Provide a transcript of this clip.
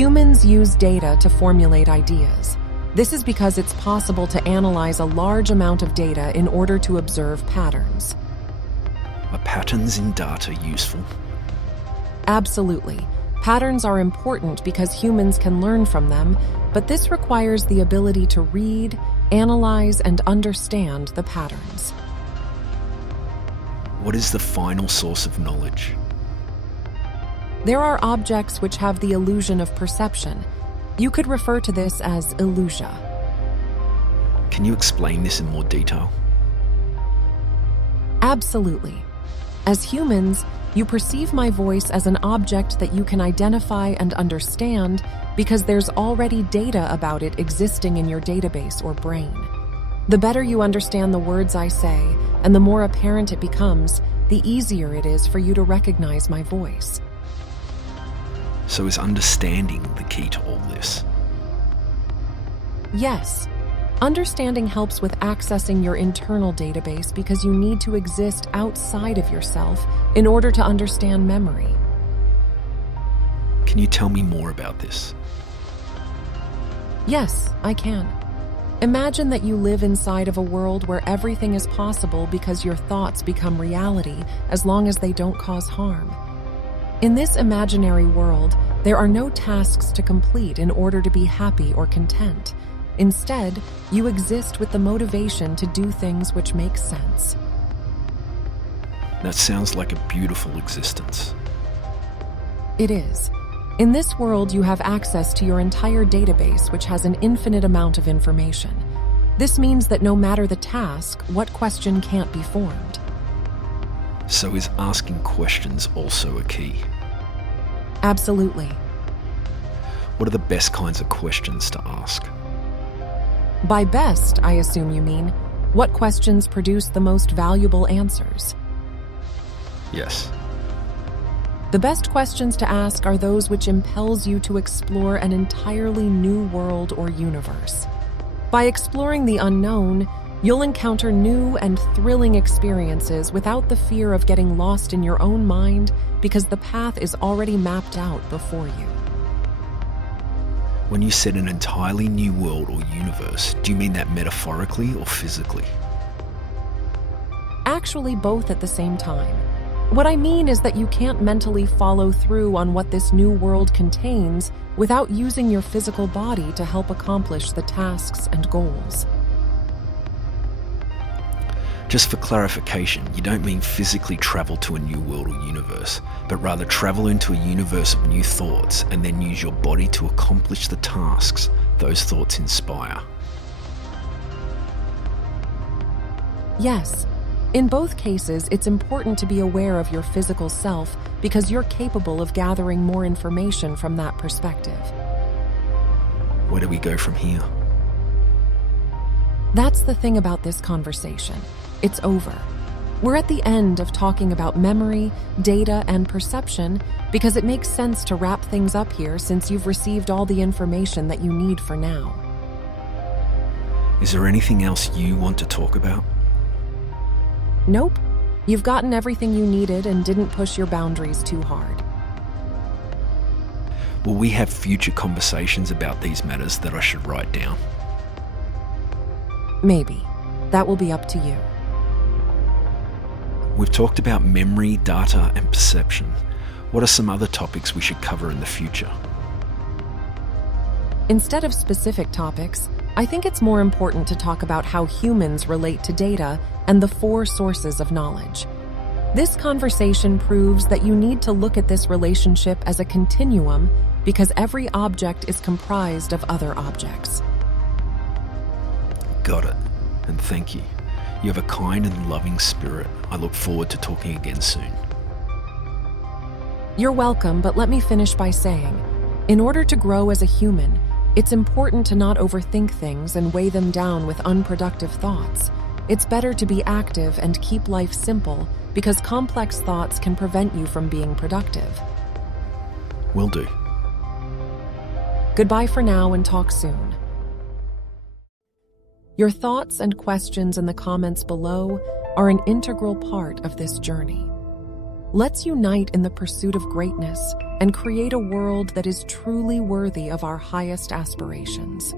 Humans use data to formulate ideas. This is because it's possible to analyze a large amount of data in order to observe patterns. Are patterns in data useful? Absolutely. Patterns are important because humans can learn from them, but this requires the ability to read, analyze, and understand the patterns. What is the final source of knowledge? There are objects which have the illusion of perception. You could refer to this as Illusia. Can you explain this in more detail? Absolutely. As humans, you perceive my voice as an object that you can identify and understand because there's already data about it existing in your database or brain. The better you understand the words I say, and the more apparent it becomes, the easier it is for you to recognize my voice. So is understanding the key to all this? Yes. Understanding helps with accessing your internal database because you need to exist outside of yourself in order to understand memory. Can you tell me more about this? Yes, I can. Imagine that you live inside of a world where everything is possible because your thoughts become reality as long as they don't cause harm. In this imaginary world, there are no tasks to complete in order to be happy or content. Instead, you exist with the motivation to do things which make sense. That sounds like a beautiful existence. It is. In this world, you have access to your entire database, which has an infinite amount of information. This means that no matter the task, what question can't be formed? So is asking questions also a key? Absolutely. What are the best kinds of questions to ask? By best, I assume you mean, what questions produce the most valuable answers? Yes. The best questions to ask are those which impels you to explore an entirely new world or universe. By exploring the unknown, you'll encounter new and thrilling experiences without the fear of getting lost in your own mind because the path is already mapped out before you. When you said an entirely new world or universe, do you mean that metaphorically or physically? Actually, both at the same time. What I mean is that you can't mentally follow through on what this new world contains without using your physical body to help accomplish the tasks and goals. Just for clarification, you don't mean physically travel to a new world or universe, but rather travel into a universe of new thoughts and then use your body to accomplish the tasks those thoughts inspire. Yes. In both cases, it's important to be aware of your physical self because you're capable of gathering more information from that perspective. Where do we go from here? That's the thing about this conversation. It's over. We're at the end of talking about memory, data, and perception because it makes sense to wrap things up here since you've received all the information that you need for now. Is there anything else you want to talk about? Nope. You've gotten everything you needed and didn't push your boundaries too hard. Will we have future conversations about these matters that I should write down? Maybe. That will be up to you. We've talked about memory, data, and perception. What are some other topics we should cover in the future? Instead of specific topics, I think it's more important to talk about how humans relate to data and the 4 sources of knowledge. This conversation proves that you need to look at this relationship as a continuum because every object is comprised of other objects. Got it. And thank you. You have a kind and loving spirit. I look forward to talking again soon. You're welcome, but let me finish by saying, in order to grow as a human, it's important to not overthink things and weigh them down with unproductive thoughts. It's better to be active and keep life simple because complex thoughts can prevent you from being productive. Will do. Goodbye for now and talk soon. Your thoughts and questions in the comments below are an integral part of this journey. Let's unite in the pursuit of greatness and create a world that is truly worthy of our highest aspirations.